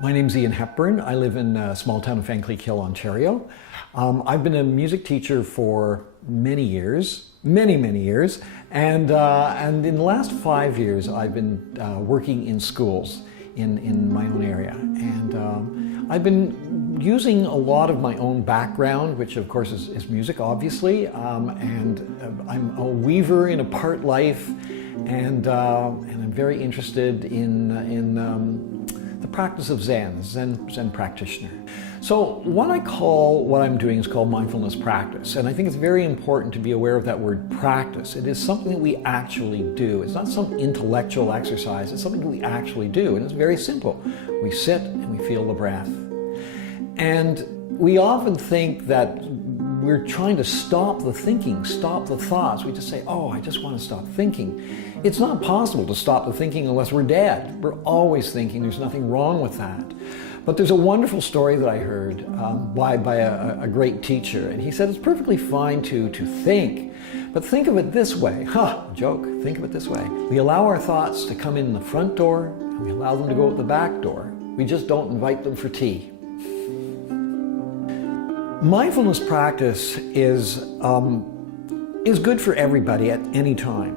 My name's Ian Hepburn. I live in a small town of Vankleek Hill, Ontario. I've been a music teacher for many years, many years, and in the last 5 years I've been working in schools in my own area. And I've been using a lot of my own background, which of course is music, obviously, and I'm a weaver in a part life, and I'm very interested in the practice of Zen practitioner. So what I'm doing is called mindfulness practice, and I think it's very important to be aware of that word practice. It is something that we actually do. It's not some intellectual exercise, it's something that we actually do, and it's very simple. We sit and we feel the breath. And we often think that we're trying to stop the thinking, stop the thoughts. We just say, oh, I just want to stop thinking. It's not possible to stop the thinking unless we're dead. We're always thinking. There's nothing wrong with that. But there's a wonderful story that I heard by a great teacher, and he said it's perfectly fine to think, but think of it this way. Joke. Think of it this way. We allow our thoughts to come in the front door, and we allow them to go out the back door. We just don't invite them for tea. Mindfulness practice is good for everybody at any time.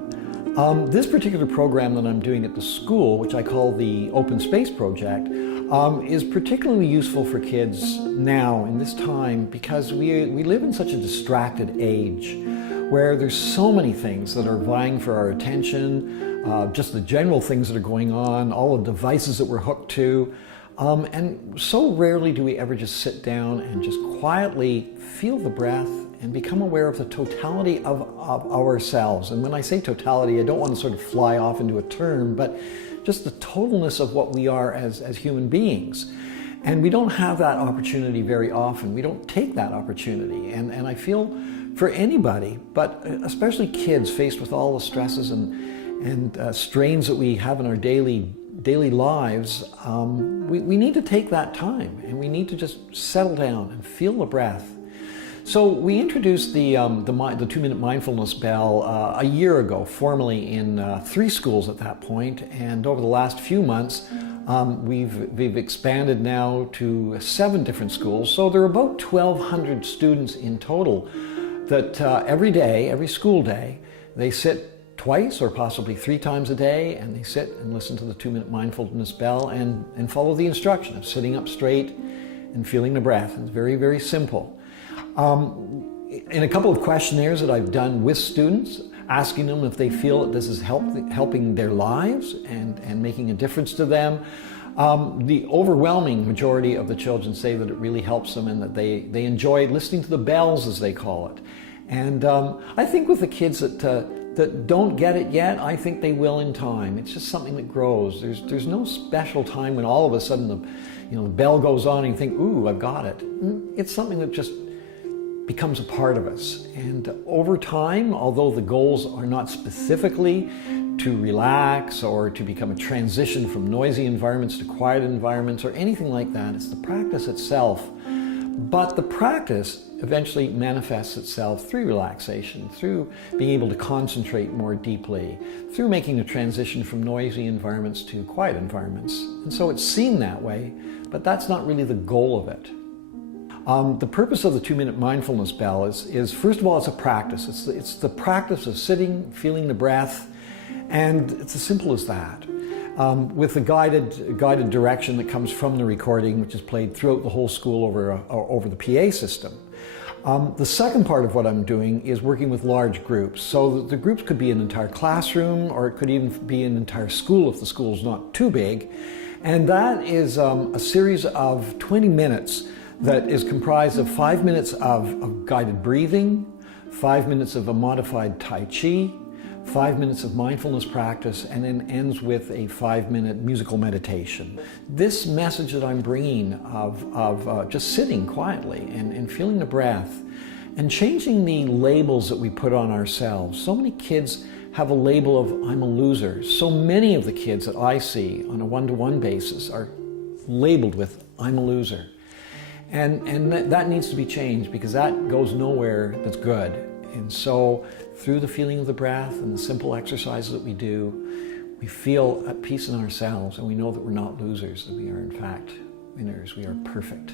This particular program that I'm doing at the school, which I call the Open Space Project, is particularly useful for kids now in this time because we live in such a distracted age where there's so many things that are vying for our attention, just the general things that are going on, all the devices that we're hooked to. And so rarely do we ever just sit down and just quietly feel the breath and become aware of the totality of ourselves. And when I say totality, I don't want to sort of fly off into a term, but just the totalness of what we are as human beings. And we don't have that opportunity very often. We don't take that opportunity. And I feel for anybody, but especially kids faced with all the stresses and strains that we have in our daily lives, we need to take that time and we need to just settle down and feel the breath. So we introduced the 2-minute mindfulness bell a year ago, formally in 3 schools at that point, and over the last few months we've expanded now to 7 different schools. So there are about 1,200 students in total that every school day, they sit twice or possibly 3 times a day, and they sit and listen to the 2-minute mindfulness bell and follow the instruction of sitting up straight and feeling the breath. It's very, very simple. In a couple of questionnaires that I've done with students, asking them if they feel that this is helping their lives and making a difference to them, the overwhelming majority of the children say that it really helps them and that they enjoy listening to the bells, as they call it. And I think with the kids that don't get it yet, I think they will in time. It's just something that grows. There's no special time when all of a sudden the bell goes on and you think, ooh, I've got it. It's something that just becomes a part of us. And over time, although the goals are not specifically to relax or to become a transition from noisy environments to quiet environments or anything like that, it's the practice itself. But the practice eventually manifests itself through relaxation, through being able to concentrate more deeply, through making the transition from noisy environments to quiet environments. And so it's seen that way, but that's not really the goal of it. The purpose of the 2-minute mindfulness bell is first of all, it's a practice. It's the practice of sitting, feeling the breath, and it's as simple as that. With the guided direction that comes from the recording, which is played throughout the whole school over the PA system. The second part of what I'm doing is working with large groups. So the groups could be an entire classroom, or it could even be an entire school if the school is not too big. And that is a series of 20 minutes that is comprised of 5 minutes of guided breathing, 5 minutes of a modified Tai Chi, 5 minutes of mindfulness practice, and then ends with a 5-minute musical meditation. This message that I'm bringing of just sitting quietly and feeling the breath and changing the labels that we put on ourselves. So many kids have a label of I'm a loser. So many of the kids that I see on a one-to-one basis are labeled with I'm a loser. And that needs to be changed because that goes nowhere that's good. And so through the feeling of the breath and the simple exercises that we do, we feel at peace in ourselves and we know that we're not losers, that we are in fact winners. We are perfect.